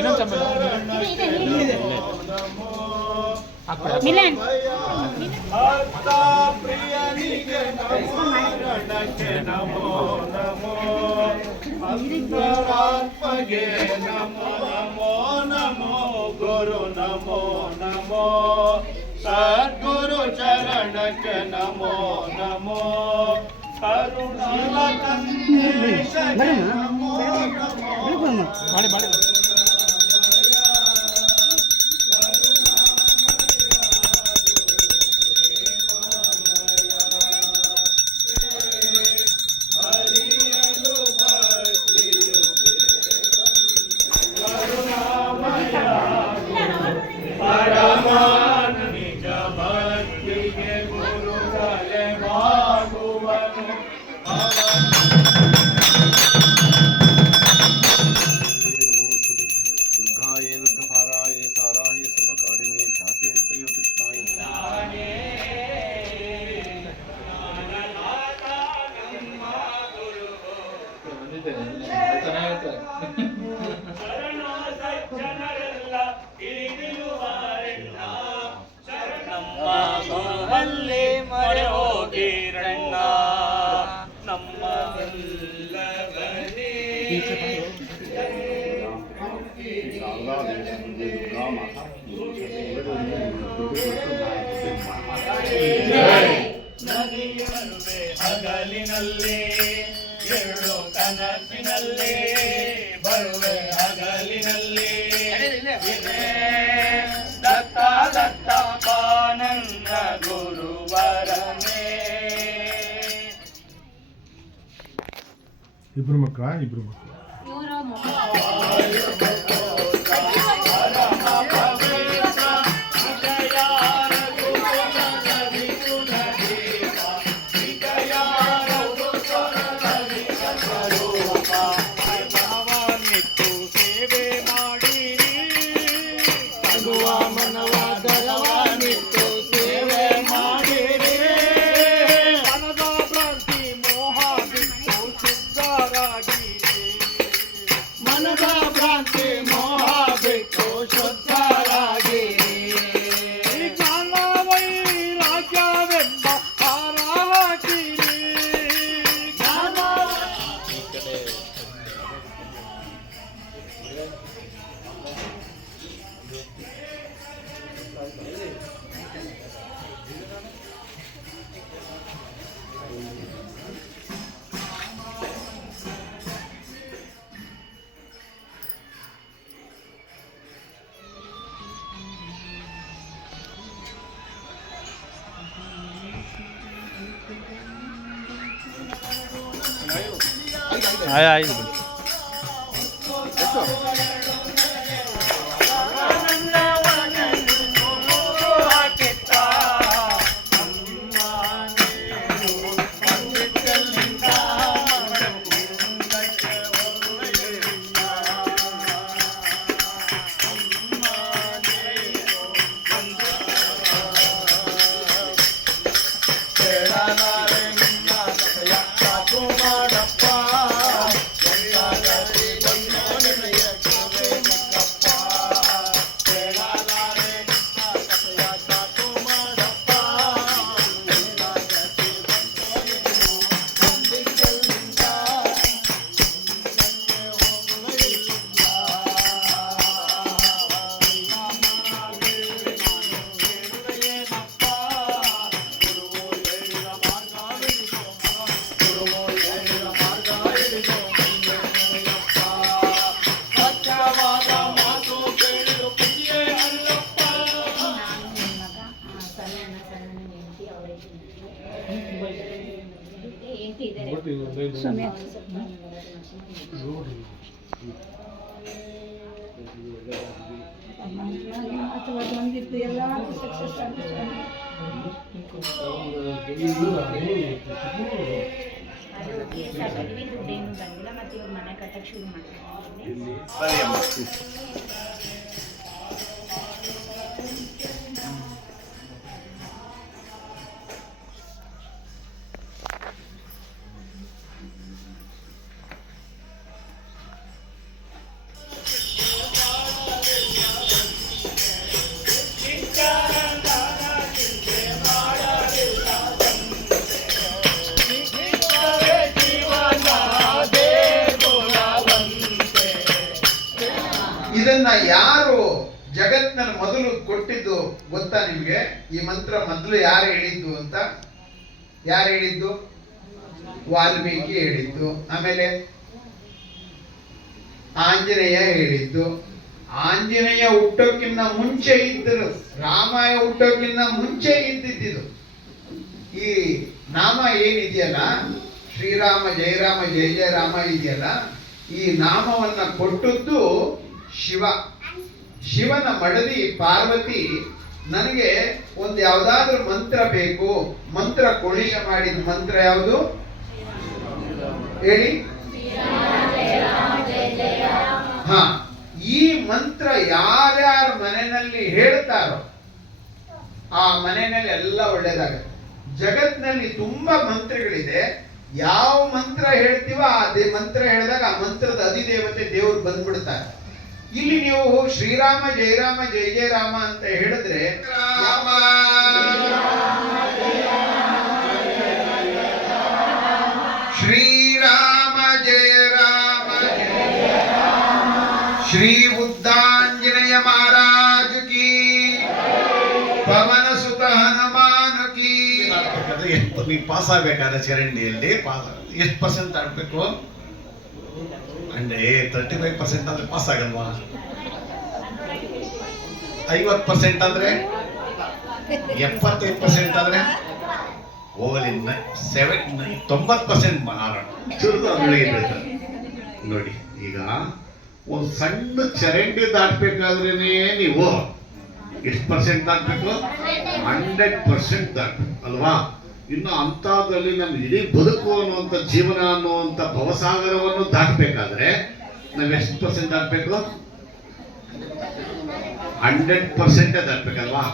ಚಮ್ಮ ಇನ್ನೊಂದು ಚಮ್ಮ ಹಾಕ್ಬಿಡ ಮಿಲನ್ ಪ್ರಿಯನಿಗೆ ನಮೋ ಗಣಕ್ಕೆ ನಮೋ ನಮೋ ಅಂತರಾತ್ಮಗೆ ನಮೋ ನಮೋ ನಮೋ Miguel Moro. ನದಿಯರುವೆ ಹಗಲಿನಲ್ಲಿ ಎರಡು ಕನಸಿನಲ್ಲಿ ಬರುವೆ ಹಗಲಿನಲ್ಲಿ. ದತ್ತ ದತ್ತ ಪಾನಂದ ಗುರುವರನೇ ಇಬ್ರು ಮಕ್ಕಳ? ಇಬ್ರು ಮಕ್ಕಳು. Jaguar. હા આવી ಅಥವಾ ಬಂದಿದ್ದು ಎಲ್ಲ ಸಕ್ಸಸ್ ಬಂದಿಲ್ಲ ಮತ್ತೆ ಇವಾಗ ಮನೆ ಕಟ್ಟಕ್ಕೆ ಶುರು ಮಾಡ್ತಾರೆ ಿ ಇದನ್ನ ಯಾರು ಜಗತ್ನಲ್ಲಿ ಮೊದಲು ಕೊಟ್ಟಿದ್ದು ಗೊತ್ತಾ ನಿಮ್ಗೆ? ಈ ಮಂತ್ರ ಮೊದಲು ಯಾರು ಹೇಳಿದ್ದು ಅಂತ? ಯಾರು ಹೇಳಿದ್ದು? ವಾಲ್ಮೀಕಿ ಹೇಳಿದ್ದು. ಆಮೇಲೆ ಆಂಜನೇಯ ಹೇಳಿದ್ದು. ಆಂಜನೇಯ ಹುಟ್ಟೋಕ್ಕಿಂತ ಮುಂಚೆ ಇದ್ದರು ರಾಮಾಯ ಹುಟ್ಟೋಕ್ಕಿಂತ ಮುಂಚೆ ಇದ್ದಿದ್ದು. ಈ ನಾಮ ಏನಿದೆಯಲ್ಲ? ಶ್ರೀರಾಮ, ಜಯರಾಮ, ಜಯ ಜಯ, ರಾಮ ಇದೆಯಲ್ಲ? ಈ ನಾಮವನ್ನ ಕೊಟ್ಟದ್ದು ಶಿವ. ಶಿವನ ಮಡದಿ ಪಾರ್ವತಿ ನನಗೆ ಒಂದು ಯಾವ್ದಾದ್ರು ಮಂತ್ರ ಬೇಕು. ಮಂತ್ರ ಕೊಡಿ ಮಾಡಿದ ಮಂತ್ರ ಯಾವುದು? ಹೇಳಿ. ಹಾ, ಈ ಮಂತ್ರ ಯಾರ್ಯಾರ ಮನೆಯಲ್ಲಿ ಹೇಳ್ತಾರೋ ಆ ಮನೆಯಲ್ಲಿ ಎಲ್ಲ ಒಳ್ಳೇದಾಗುತ್ತೆ. ಜಗತ್ನಲ್ಲಿ ತುಂಬಾ ಮಂತ್ರಗಳಿದೆ. ಯಾವ ಮಂತ್ರ ಹೇಳ್ತೀವೋ ಆ ಮಂತ್ರ ಹೇಳಿದಾಗ ಆ ಮಂತ್ರದ ಅಧಿದೇವತೆ ದೇವ್ರು ಬಂದ್ಬಿಡ್ತಾರೆ. ಇಲ್ಲಿ ನೀವು ಶ್ರೀರಾಮ ಜಯರಾಮ ಜಯ ಜಯ ರಾಮ ಅಂತ ಹೇಳಿದ್ರೆ ರಾಮ ಶ್ರೀರಾಮ ಜಯ ರಾಮ ಶ್ರೀ ಬುದ್ಧಾಂಜನೇಯ ಮಹಾರಾಜ್ ಕಿ ಪವನ ಸುತ ಹನುಮಾನ ಕಿ. ನೀವು ಪಾಸ್ ಆಗ್ಬೇಕಾದ್ರೆ ಚರಂಡಿಯಲ್ಲಿ ಪಾಸ್ ಎಷ್ಟು ಪರ್ಸೆಂಟ್ ಆಗಬೇಕು ಅಂದ್ರೆ ತರ್ಟಿ ಫೈವ್ ಪರ್ಸೆಂಟ್ ಅಂದ್ರೆ ಪಾಸ್ ಆಗಲ್ವಾ? ಐವತ್ತು ಪರ್ಸೆಂಟ್ ಅಂದ್ರೆ? ಎಪ್ಪತ್ತೈದು ಪರ್ಸೆಂಟ್ ಅಂದ್ರೆ? ಓಲಿ ಸೆವೆನ್ ತೊಂಬತ್ತು ಪರ್ಸೆಂಟ್ ಮಾರಾಟ ನೋಡಿ, ಈಗ ಒಂದು ಸಣ್ಣ ಚರಂಡಿ ದಾಟ್ಬೇಕಾದ್ರೇನೆ ನೀವು ಎಷ್ಟು ಪರ್ಸೆಂಟ್ ದಾಟ್ಬೇಕು? ಹಂಡ್ರೆಡ್ ಪರ್ಸೆಂಟ್ ದಾಟ್ಬೇಕು, ಅಲ್ವಾ? ಇನ್ನು ಅಂಥದ್ರಲ್ಲಿ ನಮ್ಮ ಇಡೀ ಬದುಕು ಅನ್ನುವಂಥ ಜೀವನ ಅನ್ನುವಂಥ ಭವಸಾಗರವನ್ನು ದಾಟಬೇಕಾದ್ರೆ ನಾವು ಎಷ್ಟು ಪರ್ಸೆಂಟ್ ದಾಟಬೇಕು? ಹಂಡ್ರೆಡ್ ಪರ್ಸೆಂಟೇ ದಾಟ್ಬೇಕಲ್ವಾ?